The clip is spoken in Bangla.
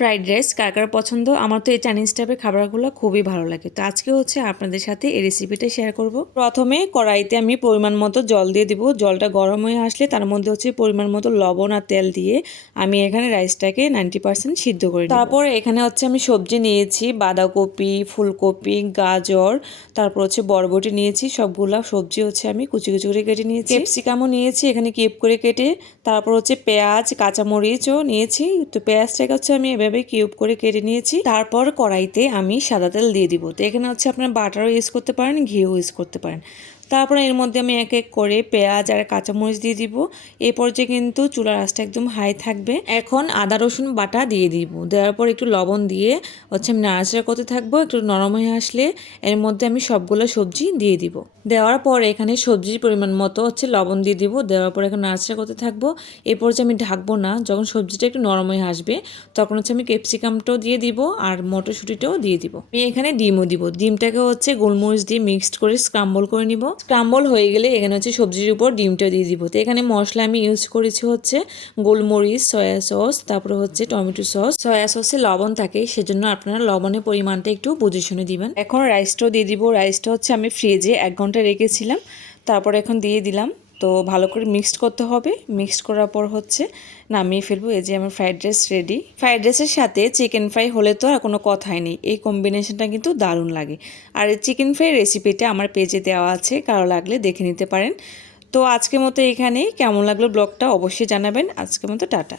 ফ্রাইড রাইস কার কার পছন্দ। আমার তো এই চাইনিজ টাইপের খাবারগুলো খুবই ভালো লাগে। তো আজকে হচ্ছে আপনাদের সাথে এই রেসিপিটা শেয়ার করব। প্রথমে কড়াইতে আমি পরিমাণ মতো জল দিয়ে দিব। জলটা গরম হয়ে আসলে তার মধ্যে হচ্ছে পরিমাণ মতো লবণ আর তেল দিয়ে আমি এখানে রাইসটাকে 90% সিদ্ধ করে নিব। তারপর এখানে হচ্ছে আমি সবজি নিয়েছি, বাঁধাকপি, ফুলকপি, গাজর, তারপর হচ্ছে বরবটি নিয়েছি। সবগুলা সবজি হচ্ছে আমি কুচি কুচি করে কেটে নিয়েছি। ক্যাপসিকামও নিয়েছি এখানে কিউব করে কেটে। তারপর হচ্ছে পেঁয়াজ, কাঁচামরিচও নিয়েছি। তো পেঁয়াজটাকে হচ্ছে আমি এভাবে কিউব করে কেটে নিয়েছি। তারপর কড়াইতে আমি সাদা তেল দিয়ে দিব। তো এখানে হচ্ছে আপনার বাটারও ইউজ করতে পারেন, ঘিও ইউজ করতে পারেন। তারপর এর মধ্যে আমি এক এক করে পেঁয়াজ আর কাঁচামরিচ দিয়ে দিব। এই পর্যায়ে কিন্তু চুলার আঁচটা একদম হাই থাকবে। এখন আদা রসুন বাটা দিয়ে দিব। দেওয়ার পর একটু লবণ দিয়ে হচ্ছে আমি নাড়াচাড়া করতে থাকবো। একটু নরম হয়ে আসলে এর মধ্যে আমি সবগুলো সবজি দিয়ে দিব। দেওয়ার পর এখানে সবজির পরিমাণ মতো হচ্ছে লবণ দিয়ে দিব। দেওয়ার পর এখন নাড়াচাড়া করতে থাকবো। এরপর যে আমি ঢাকবো না, যখন সবজিটা একটু নরম হয়ে আসবে তখন হচ্ছে আমি ক্যাপসিকামটাও দিয়ে দিব আর মটরশুঁটিটাও দিয়ে দিব। আমি এখানে ডিমও দিব। ডিমটাকে হচ্ছে গোলমরিচ দিয়ে মিক্সড করে স্ক্রাম্বল করে নিব। স্ক্রাম্বল হয়ে গেলে এখানে হচ্ছে সবজির উপর ডিমটা দিয়ে দিব। তো এখানে মশলা আমি ইউজ করেছি হচ্ছে গোলমরিচ, সয়া সস, তারপরে হচ্ছে টমেটো সস। সয়া সসে লবণ থাকে, সেজন্য আপনারা লবণের পরিমাণটা একটু বুঝে শুনে দিবেন। এখন রাইসটাও দিয়ে দিব। রাইসটা হচ্ছে আমি ফ্রিজে 1 ঘন্টা রেখেছিলাম, তারপরে এখন দিয়ে দিলাম। তো ভালো করে মিক্সড করতে হবে। মিক্সড করার পর হচ্ছে নামিয়ে ফেলবো। এই যে আমার ফ্রাইড রাইস রেডি। ফ্রাইড রাইসের সাথে চিকেন ফ্রাই হলে তো আর কোনো কথাই নেই। এই কম্বিনেশনটা কিন্তু দারুণ লাগে। আর এই চিকেন ফ্রাই রেসিপিটা আমার পেজে দেওয়া আছে, কারো লাগলে দেখে নিতে পারেন। তো আজকের মতো এখানেই। কেমন লাগলো ব্লগটা অবশ্যই জানাবেন। আজকের মতো টাটা।